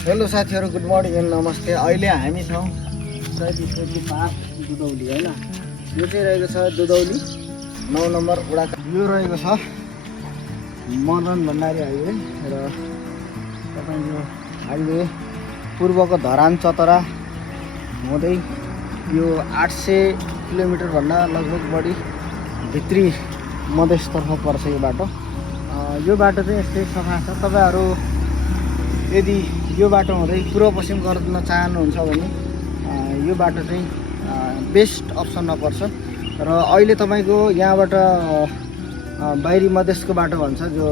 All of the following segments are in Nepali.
हेलो साथीहरु, गुड मर्निङ एन्ड नमस्ते। अहिले हामी छौँ सैदी पार्क दुधौली हैन। यो चाहिँ रहेको छ दुधौली 9 नम्बर वडा। यो रहेको छ मदन भण्डारी हाइवे र तपाईको हाइवे पूर्वको धरान चतरा हुँदै यो 800 किलोमिटर भन्दा लगभग बढी भित्री मधेसतर्फ पर्छ यो बाटो। यो बाटो चाहिँ यस्तै सफा छ। तपाईहरु यदि यो बाटो हुँदै पूर्व पश्चिम गर्न चाहनुहुन्छ भने यो बाटो चाहिँ बेस्ट अप्सनमा पर्छ। र अहिले तपाईको यहाँबाट बाहिरी मधेसको बाटो भन्छ जो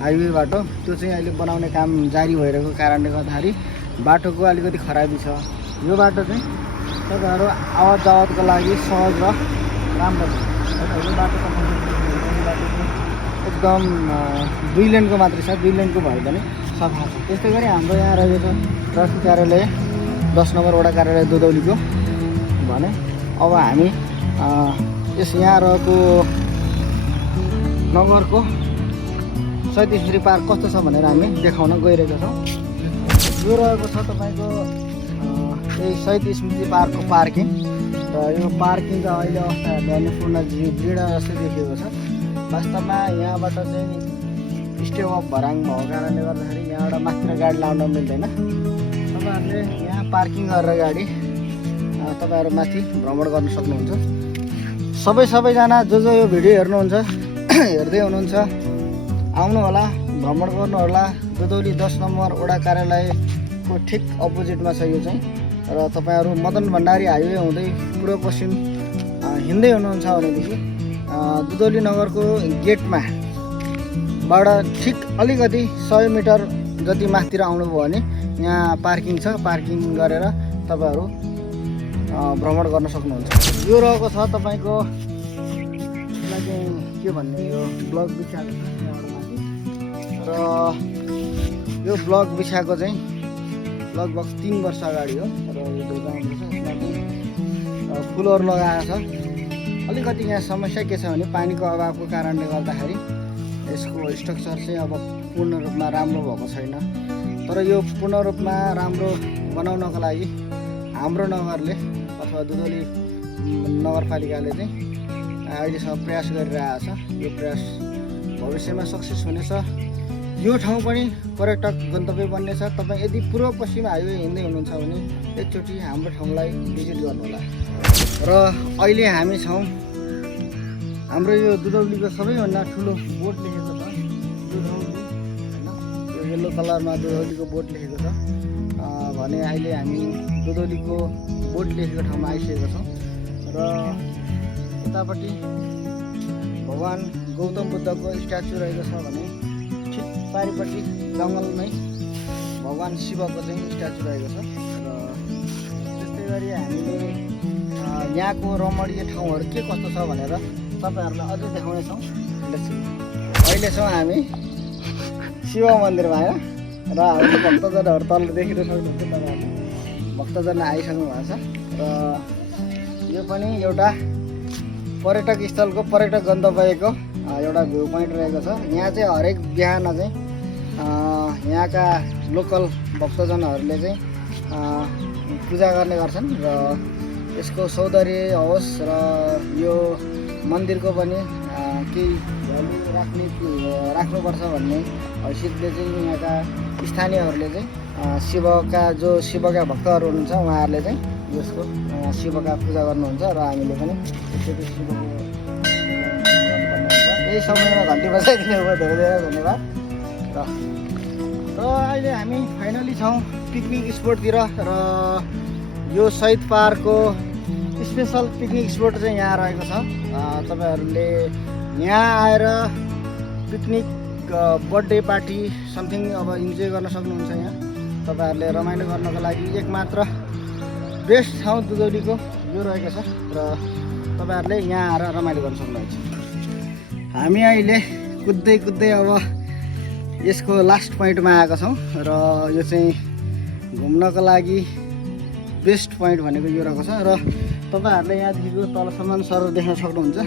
हाइवे बाटो, त्यो चाहिँ अहिले बनाउने काम जारी भइरहेको कारणले गर्दाखेरि बाटोको अलिकति खराबी छ। यो बाटो चाहिँ तपाईहरु आवाज जावतको लागि सहज र राम्रो छ। यो बाटो एकदम 2 लेनको मात्रै छ, 2 लेनको भयो भने सफा छ। त्यस्तै गरी हाम्रो यहाँ रहेको छ ट्राफिक कार्यालय 10 नम्बर वडा कार्यालय दुधौलीको भने अब हामी यस यहाँ रहेको नगरको सैदी स्मृति पार्क कस्तो छ भनेर हामी देखाउन गइरहेका छौँ। यो रहेको छ तपाईको यही सैदी स्मृति पार्कको पार्किङ र यो पार्किङ त अहिले अवस्था हेर्दा पूर्ण जीर्ण जस्तै देखिएको छ। वास्तवमा यहाँबाट चाहिँ स्टेप अफ भराङ भएको कारणले गर्दाखेरि यहाँबाट माथितिर गाडी लाउन मिल्दैन। तपाईहरुले यहाँ पार्किङ गरेर गाडी तपाईहरु माथि भ्रमण गर्न सक्नुहुन्छ। सबैजना जो यो भिडियो हेर्नुहुन्छ हेर्दै हुनुहुन्छ आउनु होला, भ्रमण गर्नु होला। दुधौली 10 नम्बर वडा कार्यालयको ठिक अपोजिटमा छ यो चाहिँ। र तपाईहरु मदन भण्डारी हाइवे हुँदै पूर्व पश्चिम हिँड्दै हुनुहुन्छ भनेदेखि दुधौली नगरको गेटमा बाट ठिक अलिकति 100 मिटर जति माथितिर आउनुभयो भने यहाँ पार्किङ छ। पार्किङ गरेर तपाईहरु भ्रमण गर्न सक्नुहुन्छ। यो रहेको छ तपाईको के भन्ने यो ब्लक बिछाएको छ यहाँबाट माथि। र यो ब्लक बिछाएको चाहिँ लगभग 3 वर्ष अगाडि हो। र यो ढोकामा छ, यसमा चाहिँ फुलहरु लगाएको छ। अलिकति यहाँ समस्या के छ भने पानीको अभावको कारणले गर्दाखेरि यसको स्ट्रक्चर चाहिँ अब पूर्ण रूपमा राम्रो भएको छैन। तर यो पूर्ण रूपमा राम्रो बनाउनको लागि हाम्रो नगरले अथवा दुधौली नगरपालिकाले चाहिँ अहिलेसम्म प्रयास गरिरहेको छ। यो प्रयास भविष्यमा सक्सेस हुनेछ। यो ठाउँ पनि पर्यटक गन्तव्य बन्नेछ। तपाईँ यदि पूर्व पश्चिम हाइवे हिँड्दै हुनुहुन्छ भने एकचोटि हाम्रो ठाउँलाई भिजिट गर्नुहोला। र अहिले हामी छौँ हाम्रो यो दुधौलीको सबैभन्दा ठुलो बोर्ड लेखेको छ दुधौली हैन। यो येल्लो कलरमा दुधौलीको बोर्ड लेखेको छ भने अहिले हामी दुधौलीको बोर्ड लेखेको ठाउँमा आइसकेका छौँ। र यतापट्टि भगवान गौतम बुद्धको स्ट्याचु रहेको छ भने ठिक पारिपट्टि जङ्गलमै भगवान शिवको चाहिँ स्ट्याचु रहेको छ। र त्यस्तै गरी हामीले यहाँको रमणीय ठाउँहरू के कस्तो छ भनेर तपाईहरुलाई अझै देखाउनेछौँ। अहिले छौँ हामी शिव मन्दिरमा हैन। र हाम्रो भक्तजनहरू तल देखिन सक्नुहुन्छ। तपाईहरुले भक्तजन आइसक्नु भएको छ। र यो पनि एउटा पर्यटक स्थलको पर्यटक गन्तव्यको एउटा भ्यू पोइन्ट रहेको छ। यहाँ चाहिँ हरेक बिहान चाहिँ यहाँका लोकल भक्तजनहरूले चाहिँ पूजा गर्ने गर्छन्। र यसको सौन्दर्य होस् र यो मन्दिरको पनि केही भ्यालु राख्नुपर्छ भन्ने हैसियतले चाहिँ यहाँका स्थानीयहरूले चाहिँ शिवका भक्तहरू हुनुहुन्छ उहाँहरूले चाहिँ यसको शिवका पूजा गर्नुहुन्छ। र हामीले पनि यसरी शिवको यही समयमा घन्टी बजाइदिनु भयो। धेरै धेरै धन्यवाद। र अहिले हामी फाइनली छौँ पिकनिक स्पोटतिर। र यो शहीद पार्कको स्पेसल पिकनिक स्पोट चाहिँ यहाँ रहेको छ। तपाईहरुले यहाँ आएर पिकनिक बर्थडे पार्टी समथिङ अब इन्जोय गर्न सक्नुहुन्छ। यहाँ तपाईहरुले रमाइलो गर्नको लागि एकमात्र बेस्ट ठाउँ दुधौलीको यो रहेको छ। र तपाईहरुले यहाँ आएर रमाइलो गर्न सक्नुहुन्छ। हामी अहिले कुद्दै अब यसको लास्ट पोइन्टमा आएका छौँ। र यो चाहिँ घुम्नको लागि बेस्ट पोइन्ट भनेको यो रहेको छ। र तपाईहरुले यहाँदेखिको तलसम्म सर देख्न सक्नुहुन्छ।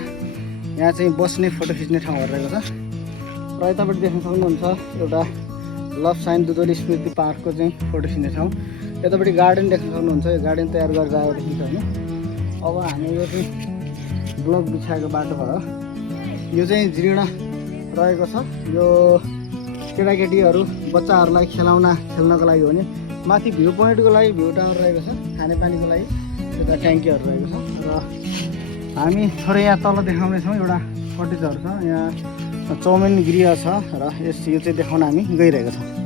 यहाँ चाहिँ बस्ने फोटो खिच्ने ठाउँहरू रहेको छ। र यतापट्टि देख्न सक्नुहुन्छ एउटा लभ साइन दुधोली स्मृति पार्कको चाहिँ फोटो खिच्ने ठाउँ। यतापट्टि गार्डन देख्न सक्नुहुन्छ, यो गार्डन तयार गरेर आएको देखिन्छ होइन। अब हामी यो चाहिँ ब्लक बिछाएको बाटो भयो, यो चाहिँ जीर्ण रहेको छ। यो केटाकेटीहरू बच्चाहरूलाई खेल्नको लागि हो भने माथि भ्यू पोइन्टको लागि भ्यू टावर रहेको छ, खानेपानीको लागि यता ट्याङ्कीहरू रहेको छ। र हामी थोरै यहाँ तल देखाउनेछौँ, एउटा कटेजहरू छ यहाँ, चाउमिन गृह छ र यो चाहिँ देखाउन हामी गइरहेको छौँ।